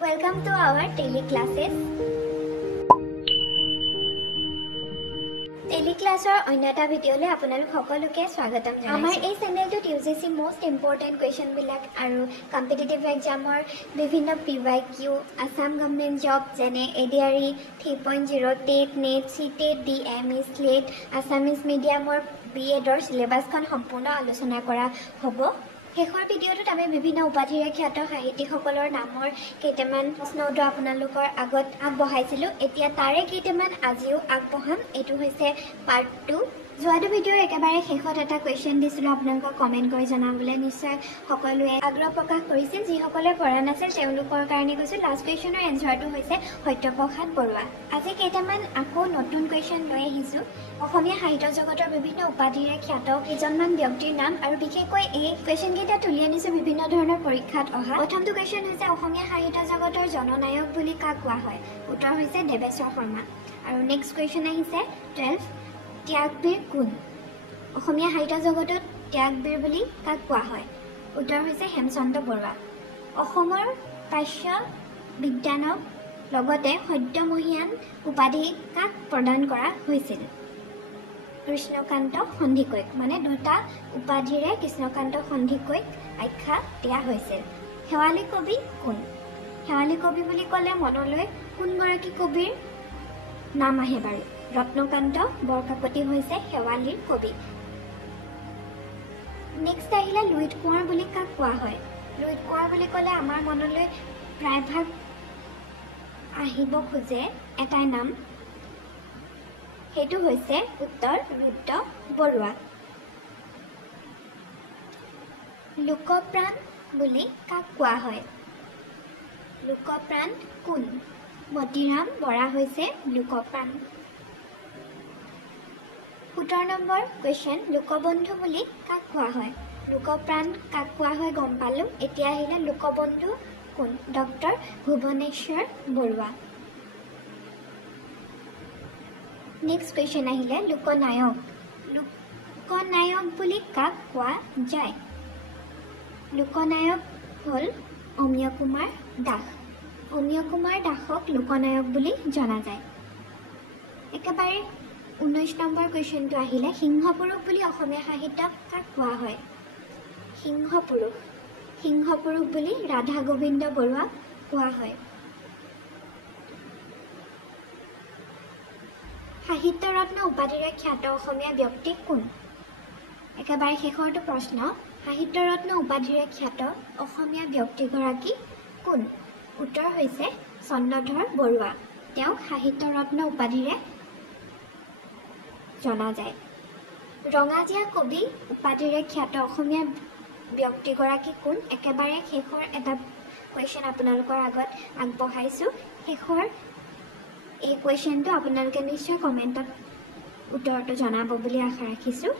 Welcome to our daily classes. Daily classৰ অন্য এটা ভিডিঅ'লৈ আপোনালোক সকলোকে স্বাগতম জনাইছো। আমাৰ এই চেনেলটোত UGC most important question বিলাক আৰু কম্পিটিটিভ এক্সামৰ বিভিন্ন PYQ, আসাম গভৰ্ণমেণ্ট জব যেনে ADRE 3.0, TET, NET, CTET, DME, SLET, Assamese মিডিয়ামৰ BEdৰ সিলেবাসখন সম্পূৰ্ণ আলোচনা কৰা হ'ব। শেষৰ ভিডিঅ'টোত আমি বিভিন্ন উপাধিৰে খ্যাত সাহিত্যিকসকলৰ নামৰ কেইটামান প্ৰশ্ন উত্তৰ আপোনালোকৰ আগত আগবঢ়াইছিলোঁ। এতিয়া তাৰে কেইটামান আজিও আগবঢ়াম। এইটো হৈছে পাৰ্ট 2। যোৱাটো ভিডিঅ'ৰ একেবাৰে শেষত এটা কুৱেশ্যন দিছিলোঁ, আপোনালোকক কমেণ্ট কৰি জনাবলৈ নিশ্চয় সকলোৱে আগ্ৰহ প্ৰকাশ কৰিছিল। যিসকলে পৰা নাছিল তেওঁলোকৰ কাৰণে কৈছোঁ, লাষ্ট কুৱেশ্যনৰ এনচাৰটো হৈছে সত্যপ্ৰসাদ বৰুৱা। আজি কেইটামান আকৌ নতুন কুৱেশ্যন লৈ আহিছোঁ। অসমীয়া সাহিত্য জগতৰ বিভিন্ন উপাধিৰে খ্যাত কেইজনমান ব্যক্তিৰ নাম আৰু বিশেষকৈ এই কুৱেশ্যনকেইটা তুলি আনিছোঁ বিভিন্ন ধৰণৰ পৰীক্ষাত অহা। প্ৰথমটো কুৱেশ্যন হৈছে অসমীয়া সাহিত্য জগতৰ জননায়ক বুলি কাক কোৱা হয়? উত্তৰ হৈছে দেৱেশ্বৰ শৰ্মা। আৰু নেক্সট কুৱেশ্যন আহিছে 12, ত্যাগবীৰ কোন? অসমীয়া সাহিত্য জগতত ত্যাগবীৰ বুলি কাক কোৱা হয়? উত্তৰ হৈছে হেমচন্দ্ৰ বৰুৱা। অসমৰ প্ৰাচ্য বিজ্ঞানক লগতে সত্যমহীয়ান উপাধি কাক প্ৰদান কৰা হৈছিল? কৃষ্ণকান্ত সন্দিকৈক। মানে দুটা উপাধিৰে কৃষ্ণকান্ত সন্দিকৈক আখ্যা দিয়া হৈছিল। শেৱালী কবি কোন? শেৱালী কবি বুলি ক'লে মনলৈ কোনগৰাকী কবিৰ নাম আহে বাৰু? ৰত্নকান্ত বৰকাকতি হৈছে শেৱালীৰ কবি। নেক্সট আহিলে লুইত কোঁৱৰ বুলি কাক কোৱা হয়? লুইত কোঁৱৰ বুলি ক'লে আমাৰ মনলৈ প্ৰায়ভাগ আহিব খোজে এটাই নাম, সেইটো হৈছে উত্তৰ ৰুদ্ৰ বৰুৱা। লোকপ্ৰাণ বুলি কাক কোৱা হয়? লোকপ্ৰাণ কোন? মতিৰাম বৰা হৈছে লোকপ্ৰাণ। 17 নম্বৰ কুৱেশ্যন, লোকবন্ধু বুলি কাক কোৱা হয়? লোকপ্ৰাণ কাক কোৱা হয় গম পালোঁ। এতিয়া আহিলে লোকবন্ধু কোন? Doctor Bhubaneswar Barua. Next question আহিলে লোকনায়ক। লোকনায়ক বুলি কাক কোৱা যায়? লোকনায়ক হ'ল অমীয় কুমাৰ দাস। অমীয় কুমাৰ দাসক লোকনায়ক বুলি জনা যায়। একেবাৰে 19 নম্বৰ কুৱেশ্যনটো আহিলে সিংহপুৰুষ বুলি অসমীয়া সাহিত্যক কাক কোৱা হয়? সিংহপুৰুষ। সিংহপুৰুষ বুলি ৰাধা গোবিন্দ বৰুৱাক কোৱা হয়। সাহিত্য ৰত্ন উপাধিৰে খ্যাত অসমীয়া ব্যক্তি কোন? একেবাৰে শেষৰটো প্ৰশ্ন, সাহিত্য ৰত্ন উপাধিৰে খ্যাত অসমীয়া ব্যক্তিগৰাকী কোন? উত্তৰ হৈছে চন্দ্ৰধৰ বৰুৱা। তেওঁক সাহিত্য ৰত্ন উপাধিৰে জনা যায়। ৰঙাজীয়া কবি উপাধিৰে খ্যাত অসমীয়া ব্যক্তিগৰাকী কোন? একেবাৰে শেষৰ এটা কুৱেশ্যন আপোনালোকৰ আগত আগবঢ়াইছোঁ। শেষৰ এই কুৱেশ্যনটো আপোনালোকে নিশ্চয় কমেণ্টত উত্তৰটো জনাব বুলি আশা ৰাখিছোঁ।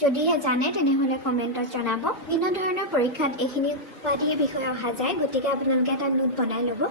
যদিহে জানে তেনেহ'লে কমেণ্টত জনাব। বিভিন্ন ধৰণৰ পৰীক্ষাত এইখিনি উপাধিৰ বিষয়ে অহা যায়, গতিকে আপোনালোকে এটা নোট বনাই ল'ব।